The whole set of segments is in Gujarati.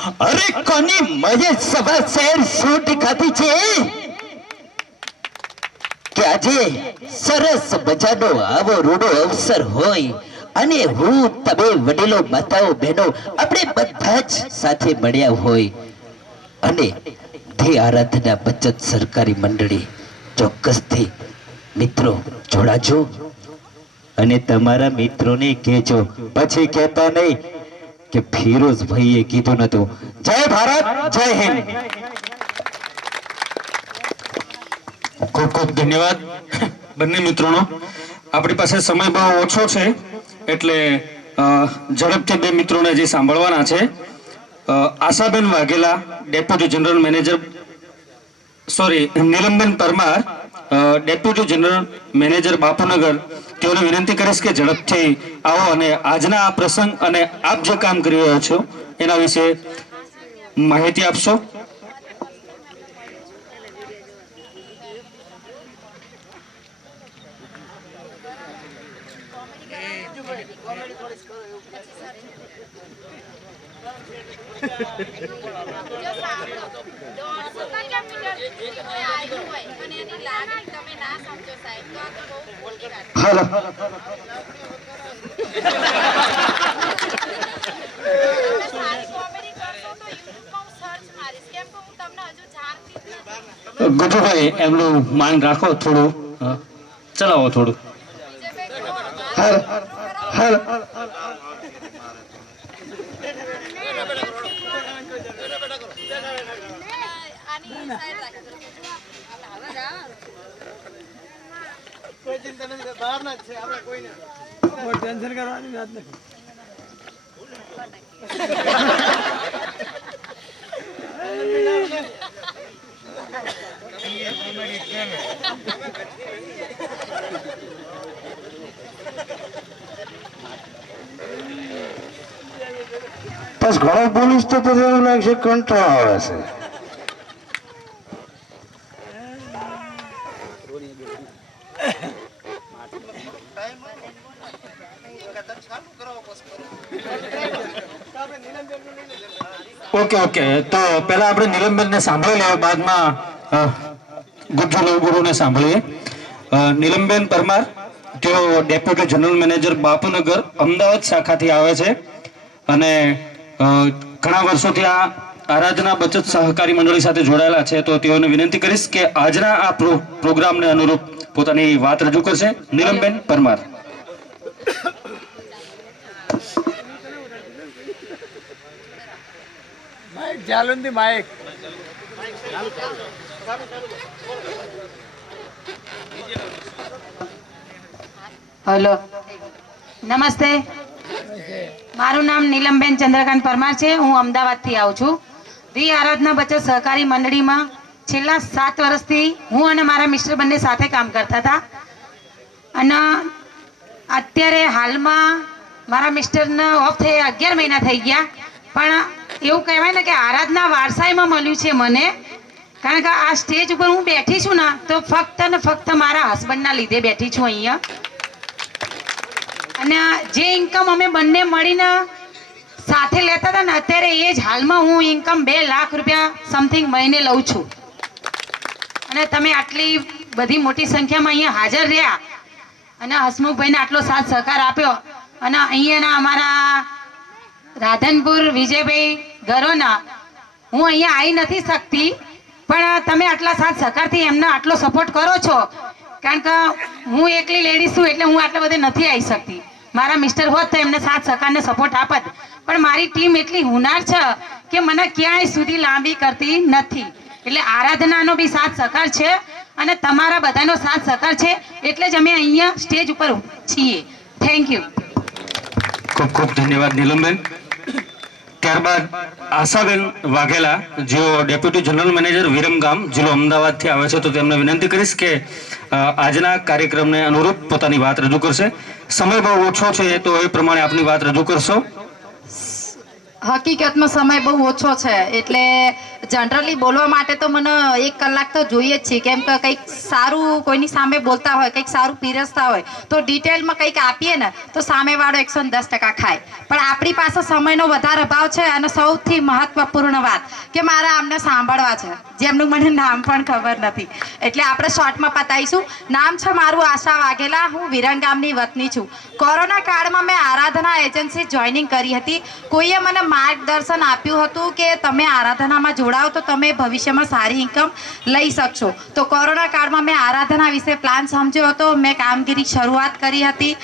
અરે કોની મજે સભા શેર શૂટ ખાધી છે કે આજે સરસ મજાનો આવો રૂડો અવસર હોય અને હું તમે વડીલો માતાઓ બહેનો આપણે બધા જ સાથે મળ્યા હોય અને તે આરાધના બચત સરકારી મંડળી ચોક્કસથી મિત્રો જોડાજો અને તમારા મિત્રોને કહેજો, પછી કહેતા નહીં કે ફિરોઝ ભાઈએ કીધું નતું. જય ભારત, જય હિન્દ. ખૂબ ખૂબ ધન્યવાદ બંને મિત્રોનો. આપણી પાસે સમય બહુ ઓછો છે એટલે ઝડપથી બે મિત્રોને જે સાંભળવાના છે. Ashaben Vaghela, deputy general manager, Nilamben Parmar, deputy general manager Bapunagar. તેઓને વિનંતી કરીશ કે ઝડપથી આવો અને આજના આ પ્રસંગ અને આપ જે કામ કરી રહ્યા છો એના વિશે માહિતી આપશો. હાલો ગુજુભાઈ એમનું માન રાખો, થોડું ચલાવો થોડું. હાલો હાલો કોઈ ચિંતા નથી, બહાર ના જ છે આપણે કોઈને ટેન્શન કરવાની વાત નથી. બસ ઘણો બોલીશ તો પછી એવું લાગશે કંટાળો આવે છે. ઓકે ઓકે, તો પહેલા આપણે નીલમબેનને સાંભળી લઈએ, બાદમાં ગુજ્જુ ગુરુને સાંભળીએ. નીલમબેન પરમાર, તેઓ deputy general manager Bapunagar Ahmedabad શાખાથી આવે છે અને ઘણા વર્ષોથી આ આરાધના બચત સહકારી મંડળી સાથે જોડાયેલા છે. તો તેઓને વિનંતી કરીશ કે આજના આ પ્રોગ્રામને અનુરૂપ પોતાની વાત રજૂ કરશે. નીલમબેન પરમાર. જાલુંદી માઇક હેલો, નમસ્તે. મારું નામ નીલમબેન ચંદ્રકાંત પરમાર છે. હું અમદાવાદથી આવું છું. રી આરાધના બચત સહકારી મંડળીમાં છેલ્લા 7 વર્ષથી હું અને મારા મિસ્ટર બંને સાથે કામ કરતા હતા અને અત્યારે હાલમાં મારા મિસ્ટરને ઓફ થઈ 11 મહિના થઈ ગયા. પણ એવું કહેવાય ને કે આરાધના વારસાઈમાં મળ્યું છે મને, કારણ કે આ સ્ટેજ ઉપર હું બેઠી છું ને તો ફક્ત ને ફક્ત મારા હસબન્ડના લીધે બેઠી છું અહીંયા. અને જે ઇન્કમ અમે બંને મળીને સાથે લેતા હતા ને અત્યારે એ જ હાલમાં હું ઇન્કમ 2 લાખ રૂપિયા સમથિંગ મહિને લઉં છું. અને તમે આટલી બધી મોટી સંખ્યામાં અહીંયા હાજર રહ્યા અને હસમુખભાઈને આટલો સાથ સહકાર આપ્યો અને અહીંયાના અમારા રાધનપુર વિજયભાઈ ઘરોના હું અહીંયા આવી નથી શકતી, પણ તમે આટલા સાથ સહકારથી એમને આટલો સપોર્ટ કરો છો, કારણ કે હું એકલી લેડીઝ છું એટલે હું આટલા બધે નથી આવી શકતી. મારા મિસ્ટર હોત તો એમને સાથ સહકારને સપોર્ટ આપત, પણ મારી ટીમ એટલી હુનાર છે કે મને ક્યાંય સુધી લાંબી કરતી નથી. એટલે આરાધનાનો બી સાથ સહકાર છે અને તમારા બધાનો સાથ સહકાર છે, એટલે જ અમે અહીંયા સ્ટેજ ઉપર છીએ. Thank you. ખૂબ ખૂબ ધન્યવાદ નીલમબેન. ત્યારબાદ આશાબેન વાઘેલા, જેઓ ડેપ્યુટી જનરલ મેનેજર વિરમગામ, જિલ્લો અમદાવાદથી આવે છે. તો તેમને વિનંતી કરીશ કે આજના કાર્યક્રમને અનુરૂપ પોતાની વાત રજૂ કરશે. સમય બહુ ઓછો છે તો એ પ્રમાણે આપની વાત રજૂ કરશો. હકીકતમાં સમય બહુ ઓછો છે એટલે જનરલી બોલવા માટે તો મને 1 કલાક તો જોઈએ જ છે, કેમ કે કંઈક સારું કોઈની સામે બોલતા હોય, કંઈક સારું પીરસતા હોય તો ડિટેલમાં કંઈક આપીએ ને તો સામેવાળો 110% ખાય. પણ આપણી પાસે સમયનો વધારે અભાવ છે અને સૌથી મહત્વપૂર્ણ વાત કે મારે આમને સાંભળવા છે, જેમનું મને નામ પણ ખબર નથી, એટલે આપણે શોર્ટમાં પતાવીશું. નામ છે મારું આશા વાઘેલા, હું વિરંગામની વતની છું. કોરોના કાળમાં મેં આરાધના એજન્સી જોઈનિંગ કરી હતી. કોઈએ મને માર્ગદર્શન આપ્યું હતું કે તમે આરાધનામાં જોડાઓ તો તમે ભવિષ્યમાં સારી ઇન્કમ લઈ શકશો. તો કોરોના કાળમાં મેં આરાધના વિશે પ્લાન સમજ્યો હતો. મેં કામગીરી શરૂઆત કરી હતી.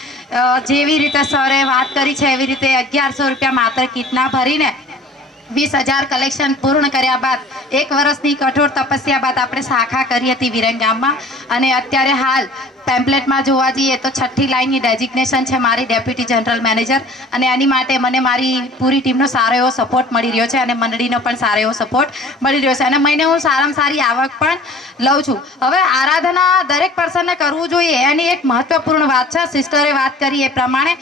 જેવી રીતે સરે વાત કરી છે એવી રીતે 1100 રૂપિયા માત્ર કીટના ભરીને 20,000 કલેક્શન પૂર્ણ કર્યા બાદ 1 વર્ષની કઠોર તપસ્યા બાદ આપણે શાખા કરી હતી વિરંગામમાં. અને અત્યારે હાલ પેમ્પલેટમાં જોવા જઈએ તો 6ઠ્ઠી લાઇનની ડેઝિગ્નેશન છે મારી ડેપ્યુટી જનરલ મેનેજર, અને એની માટે મને મારી પૂરી ટીમનો સારો એવો સપોર્ટ મળી રહ્યો છે અને મંડળીનો પણ સારો એવો સપોર્ટ મળી રહ્યો છે અને મહિને હું સારામાં સારી આવક પણ લઉં છું. હવે આરાધના દરેક પર્સનને કરવું જોઈએ એની એક મહત્વપૂર્ણ વાત છે. સિસ્ટરે વાત કરી એ પ્રમાણે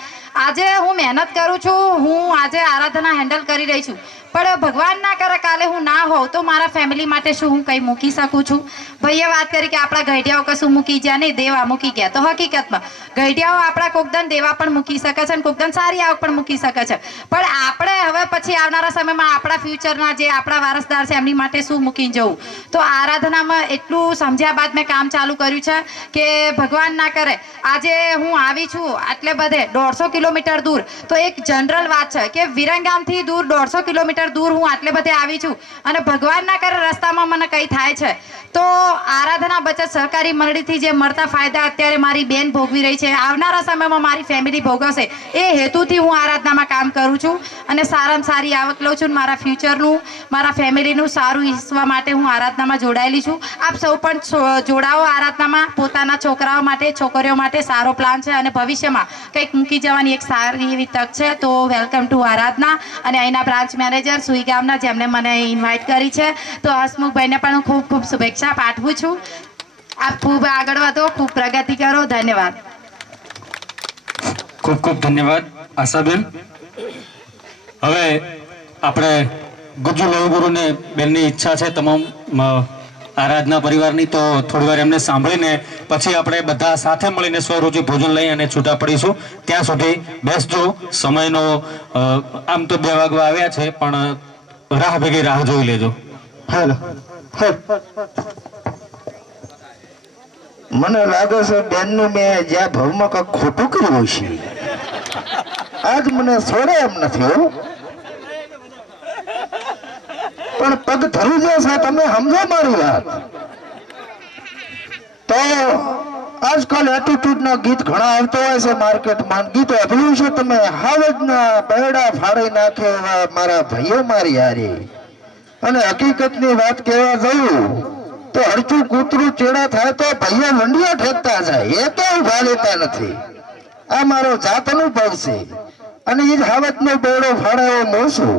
આજે હું મહેનત કરું છું, હું આજે આરાધના હેન્ડલ કરી રહી છું, પણ ભગવાન ના કરે કાલે હું ના હોઉં તો મારા ફેમિલી માટે શું હું કંઈ મૂકી શકું છું? ભાઈએ વાત કરી કે આપણા ગઈઢિયાઓ કશું મૂકી ગયા નહીં, દેવા મૂકી ગયા. તો હકીકતમાં ગઈઢિયાઓ આપણા કોકદન દેવા પણ મૂકી શકે છે અને કોકદન સારી આવક પણ મૂકી શકે છે, પણ આપણે હવે પછી આવનારા સમયમાં આપણા ફ્યુચરના જે આપણા વારસદાર છે એમની માટે શું મૂકીને જવું? તો આરાધનામાં એટલું સમજ્યા બાદ મેં કામ ચાલુ કર્યું છે કે ભગવાન ના કરે આજે હું આવી છું આટલે બધે 150 કિલોમીટર દૂર. તો એક જનરલ વાત છે કે વિરંગામથી દૂર 150 કિલોમીટર દૂર હું આટલે બધે આવી છું અને ભગવાન ના કરે રસ્તામાં મને કંઈ થાય છે તો આરાધના બચત સહકારી મંડળીથી જે મળતા ફાયદા અત્યારે મારી બેન ભોગવી રહી છે, આવનારા સમયમાં મારી ફેમિલી ભોગવશે, એ હેતુથી હું આરાધનામાં કામ કરું છું અને સારામાં સારી આવક લઉં છું. મારા ફ્યુચરનું, મારા ફેમિલીનું સારું ઈચ્છવા માટે હું આરાધનામાં જોડાયેલી છું. આપ સૌ પણ જોડાઓ આરાધનામાં. પોતાના છોકરાઓ માટે, છોકરીઓ માટે સારો પ્લાન છે અને ભવિષ્યમાં કંઈક મૂકી જવાની એક સારી એવી તક છે. તો વેલકમ ટુ આરાધના. અને અહીંના બ્રાન્ચ મેનેજર સુઈગામના જેમને મને ઇન્વાઇટ કરી છે, તો હસમુખભાઈને પણ હું ખૂબ ખૂબ શુભેચ્છા પાઠવું છું. આપ ખૂબ આગળ વધો, ખૂબ પ્રગતિ કરો. ધન્યવાદ. ખૂબ ખૂબ ધન્યવાદ આશાબેન. હવે આપણે ગુજ્જુ લવગુરુને બેનની ઈચ્છા છે તમામ આરાધના પરિવારની, તો થોડી વાર એમને સાંભળીને પછી આપણે બધા સાથે મળીને સ્વરૂચિ ભોજન લઈ અને છૂટા પડીશું. ત્યાં સુધી બેસજો. સમયનો આમ તો 2 વાગવા આવ્યા છે પણ રાહ ભેગી રાહ જોઈ લેજો. હેલો, મને લાગે છે બેનનું મેં જ્યાં ભાવમાં કંઈક ખોટું કર્યું છે. આજ મને છોડે એમ નથી હો, પણ પગ ધરી જશે. તમે સમજો મારી વાત? તો આજકાલ એટીટ્યુડ ના ગીત ઘણા આવતો હોય છે માર્કેટમાં. ગીતો સાંભળ્યું છે તમે? હાવજના બેડા ફાડી નાખે એવા મારા ભાઈઓ મારી હારી. અને હકીકતની વાત કહેવા જવું તો હરચું કૂતરું ચેડા થાય તો ભાઈઓ વંડિયા ઠેકતા જાય, એ તો ઉભા લેતા નથી. આ મારો જાત અનુભવ છે. અને એ જ હાવજનો બેડો ફાડે એવો મોસું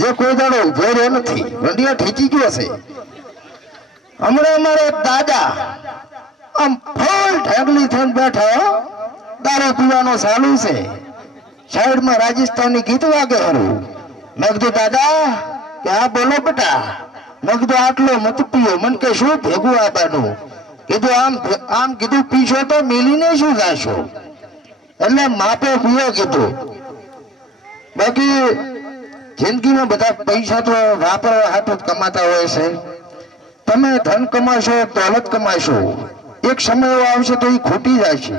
જે કોઈ દાડો ઉભો રહ્યો નથી, વંડિયા ઠેકી ગયો છે. હમણાં અમારે એક દાદા આમ ફૂલ ઢગલી થઈને બેઠા, દારૂ પીવાનો ચાલુ છે, સાઈડમાં રાજસ્થાની ગીત વાગે હરું. મેં કીધું દાદા કે હા બોલો બેટા. મેં કીધું આટલો મત પીઓ. મને કે શું ભેગું આવવાનું? કીધું આમ કીધું પીશો તો મિલીને શું જાશો, એટલે માપે પીઓ કીધું. બાકી જિંદગીમાં બધા પૈસા તો વાપરવા હાટું જ કમાતા હોય છે. તમે ધન કમાશો, દોલત કમાશો, એક સમય એવો આવશે તો એ ખૂટી જશે.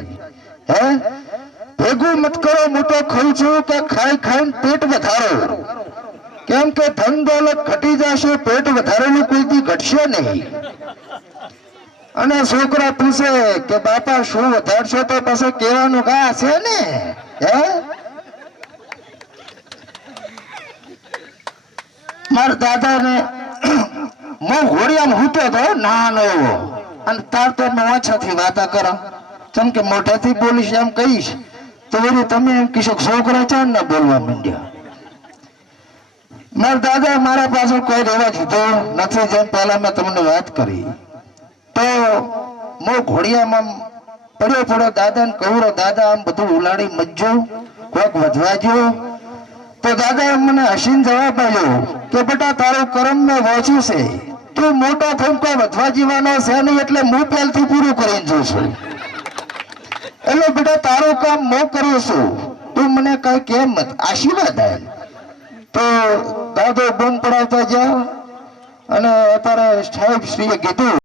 હે ભેગું મત કરો મોટો ખર્ચો કે ખાઈ ખાઈને પેટ વધારો, કેમ કે ધન દોલત ઘટી જશે, પેટ વધારેલું કોઈ દી ઘટશે નહીં. અને છોકરા પૂછે કે બાપા શું વધારશો, તો પછી કહેવાનું કા છે ને, હે મારા દાદા ને હું ઘોડિયામાં હૂતો હતો નાનો એવો, અને તાર તો ઓછાથી વાતા કરો, જેમ કે મોઢાથી બોલીશ એમ કહીશ તો વળી તમે એમ કહીશો છોકરા ચાર ના બોલવા માંડ્યા. મારા દાદા મારા પાછળ કોઈ રહેવા દીધો નથી. જેમ પહેલા મેં તમને વાત કરી તો હું ઘોડિયામાં પડ્યો દાદાને કહું દાદા આમ બધું ઉલાડી મજજો, કોક વધવા જો. તો તો દાદાએ મને હસીને જવાબ આપ્યો કે બેટા તારું કર્મ મેં વાંચ્યું છે, તું મોટો થઈને કોઈ વધવા જીવાનો છે નહીં, એટલે હું પહેલથી પૂરું કરીને જોઉં છું. એટલે બેટા તારું કામ હું કરું છું, તું મને કઈ કેમ મત આશીર્વાદ આપ. તો દાદો બૂમ પડાવતા જા અને અત્યારે સાહેબ શ્રીએ કીધું